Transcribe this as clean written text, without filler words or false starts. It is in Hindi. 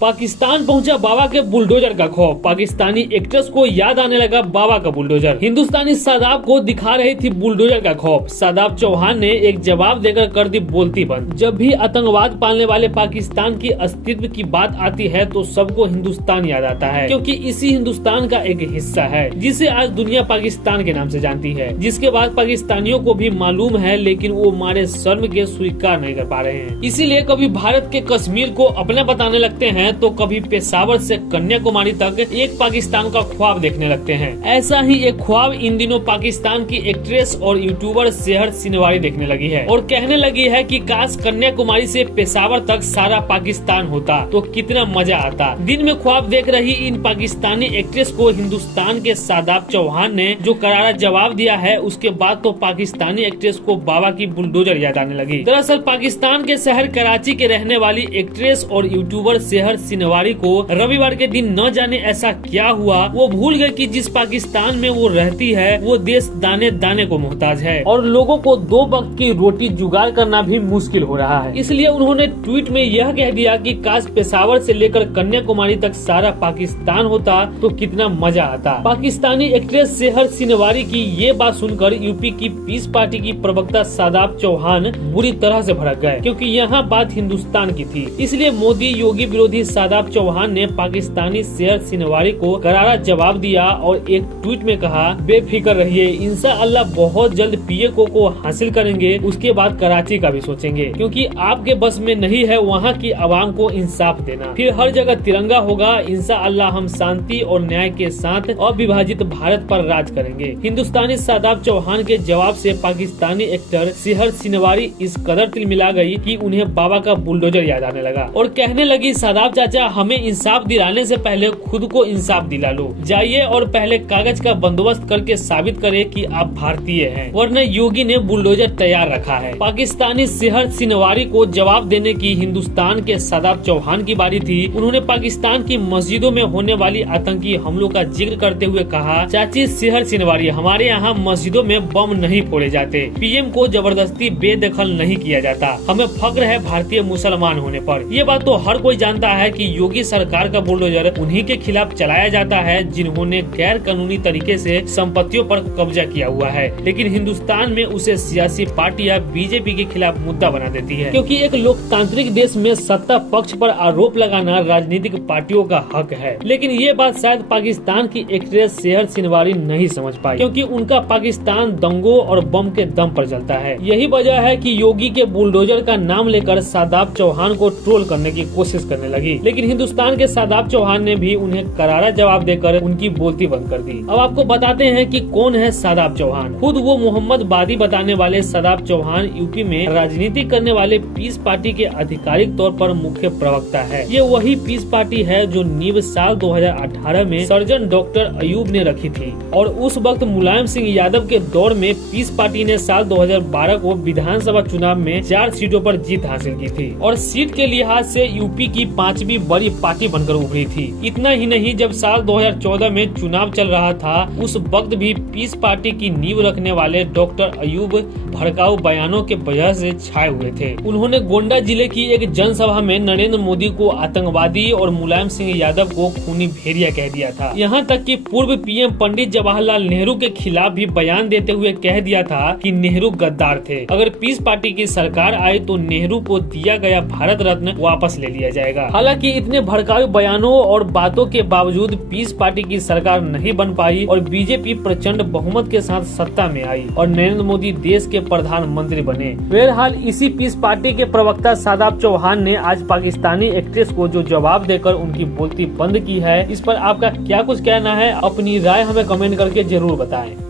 पाकिस्तान पहुंचा बाबा के बुलडोजर का खौफ। पाकिस्तानी एक्ट्रेस को याद आने लगा बाबा का बुलडोजर। हिंदुस्तानी शादाब को दिखा रही थी बुलडोजर का खौफ। शादाब चौहान ने एक जवाब देकर कर दी बोलती बंद। जब भी आतंकवाद पालने वाले पाकिस्तान की अस्तित्व की बात आती है तो सबको हिंदुस्तान याद आता है, क्योंकि इसी हिंदुस्तान का एक हिस्सा है जिसे आज दुनिया पाकिस्तान के नाम से जानती है, जिसके बाद पाकिस्तानियों को भी मालूम है, लेकिन वो मारे शर्म के स्वीकार नहीं कर पा रहे हैं। इसीलिए कभी भारत के कश्मीर को अपना बताने लगते हैं तो कभी पेशावर से कन्याकुमारी तक एक पाकिस्तान का ख्वाब देखने लगते हैं। ऐसा ही एक ख्वाब इन दिनों पाकिस्तान की एक्ट्रेस और यूट्यूबर सेहर सिनवारी देखने लगी है और कहने लगी है कि काश कन्याकुमारी से पेशावर तक सारा पाकिस्तान होता तो कितना मजा आता। दिन में ख्वाब देख रही इन पाकिस्तानी एक्ट्रेस को हिंदुस्तान के शादाब चौहान ने जो करारा जवाब दिया है, उसके बाद तो पाकिस्तानी एक्ट्रेस को बाबा की बुलडोजर याद आने लगी। दरअसल पाकिस्तान के शहर कराची के रहने वाली एक्ट्रेस और यूट्यूबर सेहर सिनवारी को रविवार के दिन न जाने ऐसा क्या हुआ, वो भूल गए कि जिस पाकिस्तान में वो रहती है वो देश दाने दाने को मोहताज है और लोगों को दो वक्त की रोटी जुगाड़ करना भी मुश्किल हो रहा है। इसलिए उन्होंने ट्वीट में यह कह दिया कि काश पेशावर से लेकर कन्याकुमारी तक सारा पाकिस्तान होता तो कितना मजा आता। पाकिस्तानी एक्ट्रेस सेहर सिनवारी की ये बात सुनकर यूपी की पीस पार्टी की प्रवक्ता शादाब चौहान बुरी तरह से भड़क गए, क्योंकि यहाँ बात हिंदुस्तान की थी। इसलिए मोदी योगी विरोधी शादाब चौहान ने पाकिस्तानी सेहर सिनवारी को करारा जवाब दिया और एक ट्वीट में कहा, बेफिक्र रहिए, इंशाअल्लाह बहुत जल्द पीएको को हासिल करेंगे, उसके बाद कराची का भी सोचेंगे, क्योंकि आपके बस में नहीं है वहाँ की आवाम को इंसाफ देना। फिर हर जगह तिरंगा होगा, इंशाअल्लाह हम शांति और न्याय के साथ अविभाजित भारत पर राज करेंगे। हिंदुस्तानी शादाब चौहान के जवाब से पाकिस्तानी एक्टर सेहर सिनवारी इस कदर तिलमिला गई कि उन्हें बाबा का बुलडोजर याद आने लगा और कहने लगी, शादाब चाचा, हमें इंसाफ दिलाने से पहले खुद को इंसाफ दिला लो, जाइए और पहले कागज का बंदोबस्त करके साबित करे कि आप भारतीय हैं, वरना योगी ने बुलडोजर तैयार रखा है। पाकिस्तानी सेहर सिनवारी को जवाब देने की हिंदुस्तान के शादाब चौहान की बारी थी। उन्होंने पाकिस्तान की मस्जिदों में होने वाली आतंकी हमलों का जिक्र करते हुए कहा, चाची सेहर सिनवारी, हमारे यहाँ मस्जिदों में बम नहीं फोड़े जाते, पीएम को जबरदस्ती बेदखल नहीं किया जाता, हमें फख्र है भारतीय मुसलमान होने पर। ये बात तो हर कोई जानता है कि योगी सरकार का बुलडोजर उन्हीं के खिलाफ चलाया जाता है जिन्होंने गैर कानूनी तरीके से संपत्तियों पर कब्जा किया हुआ है, लेकिन हिंदुस्तान में उसे सियासी पार्टियां बीजेपी के खिलाफ मुद्दा बना देती है, क्योंकि एक लोकतांत्रिक देश में सत्ता पक्ष पर आरोप लगाना राजनीतिक पार्टियों का हक है। लेकिन ये बात शायद पाकिस्तान की एक्ट्रेस सेहर सिनवारी नहीं समझ पाई, क्योंकि उनका पाकिस्तान दंगों और बम के दम पर चलता है। यही वजह है कि योगी के बुलडोजर का नाम लेकर शादाब चौहान को ट्रोल करने की कोशिश करने लगी, लेकिन हिंदुस्तान के शादाब चौहान ने भी उन्हें करारा जवाब देकर उनकी बोलती बंद कर दी। अब आपको बताते हैं कि कौन है शादाब चौहान। खुद वो मोहम्मद बादी बताने वाले शादाब चौहान यूपी में राजनीति करने वाले पीस पार्टी के आधिकारिक तौर पर मुख्य प्रवक्ता है। ये वही पीस पार्टी है जो नींव साल 2018 में सर्जन डॉक्टर अयूब ने रखी थी और उस वक्त मुलायम सिंह यादव के दौर में पीस पार्टी ने साल 2012 को विधानसभा चुनाव में 4 सीटों पर जीत हासिल की थी और सीट के लिहाज से यूपी की 5वीं बड़ी पार्टी बनकर उभरी थी। इतना ही नहीं, जब साल 2014 में चुनाव चल रहा था उस वक्त भी पीस पार्टी की नींव रखने वाले डॉक्टर अयूब भड़काऊ बयानों के वजह से छाए हुए थे। उन्होंने गोंडा जिले की एक जनसभा में नरेंद्र मोदी को आतंकवादी और मुलायम सिंह यादव को खूनी भेड़िया कह दिया था। यहाँ तक कि पूर्व पीएम पंडित जवाहरलाल नेहरू के खिलाफ भी बयान देते हुए कह दिया था कि नेहरू गद्दार थे, अगर पीस पार्टी की सरकार आए तो नेहरू को दिया गया भारत रत्न वापस ले लिया जाएगा। हालांकि इतने भड़काऊ बयानों और बातों के बावजूद पीस पार्टी की सरकार नहीं बन पाई और बीजेपी प्रचंड बहुमत के साथ सत्ता में आई और नरेंद्र मोदी देश के प्रधानमंत्री बने। बहरहाल इसी पीस पार्टी के प्रवक्ता शादाब चौहान ने आज पाकिस्तानी एक्ट्रेस को जो जवाब देकर उनकी बोलती बंद की है, इस पर आपका क्या कुछ कहना है? अपनी राय हमें कमेंट करके जरूर बताएं।